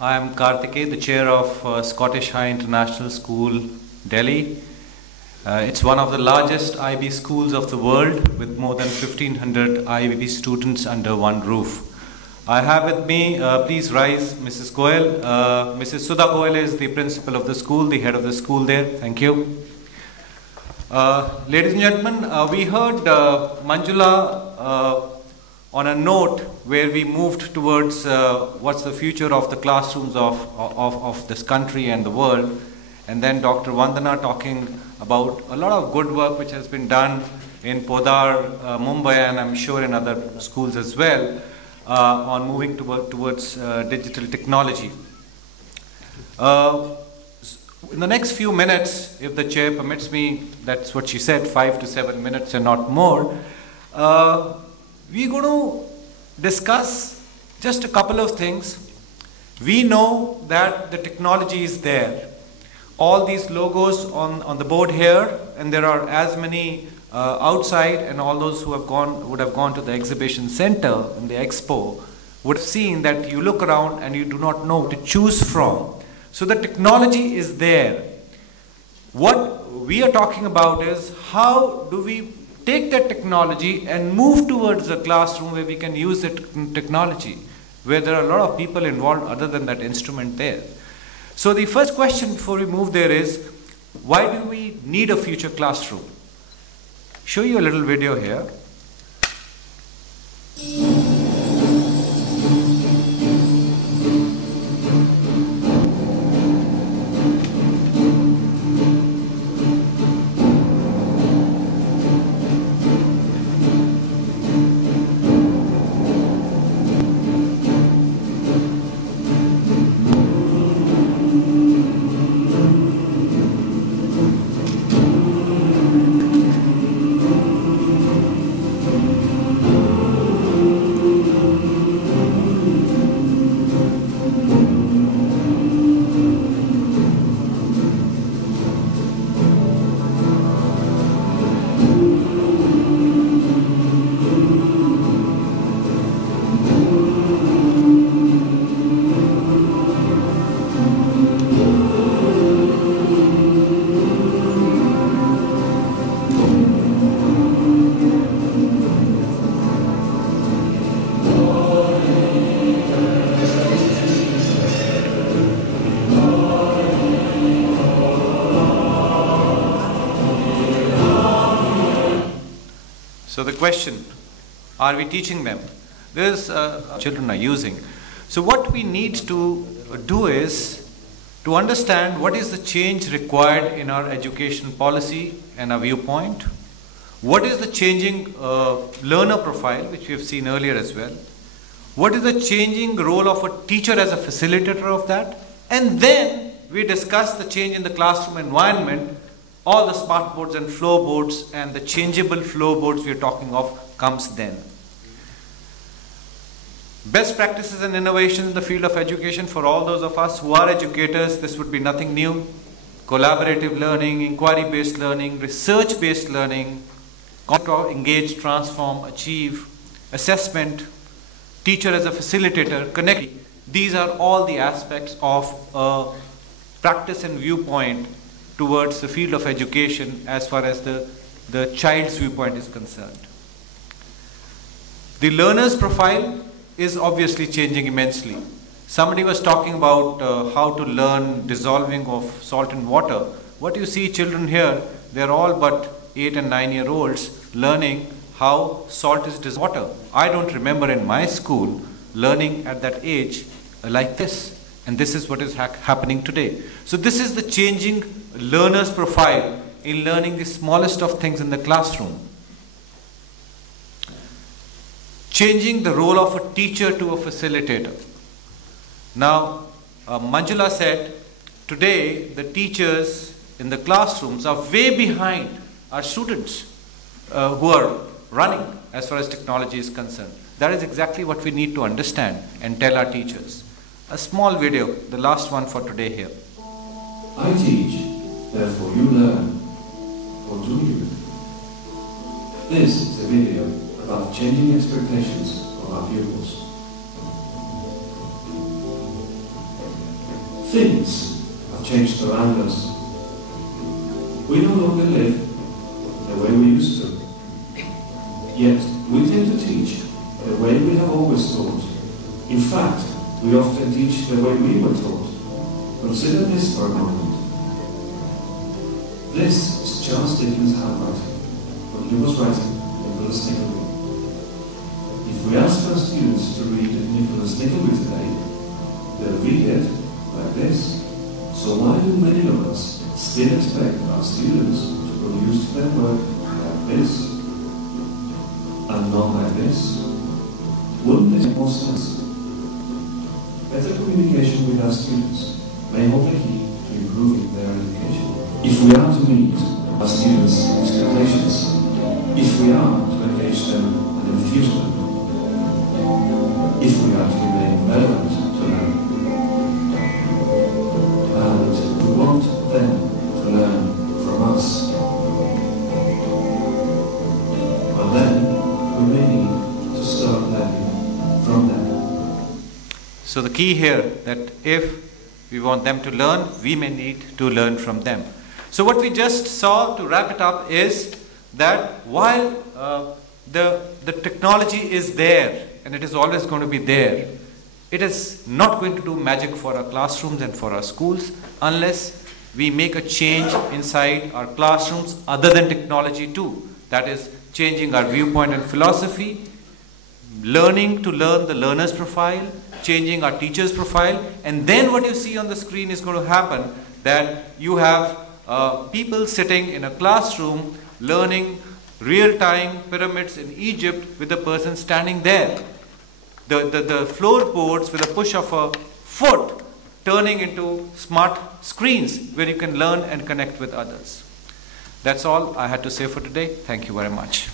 I am Kartikeya, the chair of Scottish High International School, Delhi. It's one of the largest IB schools of the world with more than 1500 IB students under one roof. I have with me, please rise, Mrs. Goel. Mrs. Sudha Goel is the principal of the school, the head of the school there. Thank you. Ladies and gentlemen, we heard Manjula on a note where we moved towards what's the future of the classrooms of this country and the world, and then Dr. Vandana talking about a lot of good work which has been done in Podar, Mumbai, and I'm sure in other schools as well, on moving towards digital technology. In the next few minutes, if the chair permits me, that's what she said, 5 to 7 minutes and not more, we're going to discuss just a couple of things. We know that the technology is there. All these logos on the board here, and there are as many outside, and all those who would have gone to the exhibition center in the expo would have seen that you look around and you do not know to choose from. So the technology is there. What we are talking about is how do we take that technology and move towards a classroom where we can use that technology, where there are a lot of people involved other than that instrument there. So the first question before we move there is, why do we need a future classroom? Show you a little video here. So the question, are we teaching them? This children are using. So what we need to do is to understand what is the change required in our education policy and our viewpoint. What is the changing learner profile, which we have seen earlier as well. What is the changing role of a teacher as a facilitator of that? And then we discuss the change in the classroom environment. All the smart boards and flow boards and the changeable flow boards we are talking of comes then. Best practices and innovations in the field of education for all those of us who are educators, this would be nothing new. Collaborative learning, inquiry-based learning, research-based learning, engage, transform, achieve, assessment, teacher as a facilitator, connect. These are all the aspects of practice and viewpoint towards the field of education as far as the child's viewpoint is concerned. The learner's profile is obviously changing immensely. Somebody was talking about how to learn dissolving of salt in water. What you see children here, they're all but 8 and 9-year-olds learning how salt is dissolved in water. I don't remember in my school learning at that age like this. And this is what is happening today. So this is the changing learner's profile in learning the smallest of things in the classroom. Changing the role of a teacher to a facilitator. Now, Manjula said, today the teachers in the classrooms are way behind our students who are running as far as technology is concerned. That is exactly what we need to understand and tell our teachers. A small video, the last one for today here. I teach, therefore you learn. Or do you? This is a video about changing expectations of our pupils. Things have changed around us. We no longer live the way we used to. Yet, we tend to teach the way we have always taught. In fact, we often teach the way we were taught. Consider this for a moment. This is Charles Dickens' handwriting when he was writing Nicholas Nickleby. If we ask our students to read Nicholas Nickleby today, they'll read it like this. So why do many of us still expect our students to produce their work like this and not like this? Wouldn't this make more sense? Better communication with our students may hold the key to improving their education. If we are to meet our students' expectations, if we are to engage them and infuse them, if we are to remain relevant to them, and we want them to learn from us, well then we may need to start learning from them. So the key here, that if we want them to learn, we may need to learn from them. So what we just saw, to wrap it up, is that while the technology is there, and it is always going to be there, it is not going to do magic for our classrooms and for our schools unless we make a change inside our classrooms other than technology too. That is, changing our viewpoint and philosophy, learning to learn the learner's profile, changing our teacher's profile, and then what you see on the screen is going to happen, that you have people sitting in a classroom learning real-time pyramids in Egypt with a person standing there. The floorboards with a push of a foot turning into smart screens where you can learn and connect with others. That's all I had to say for today. Thank you very much.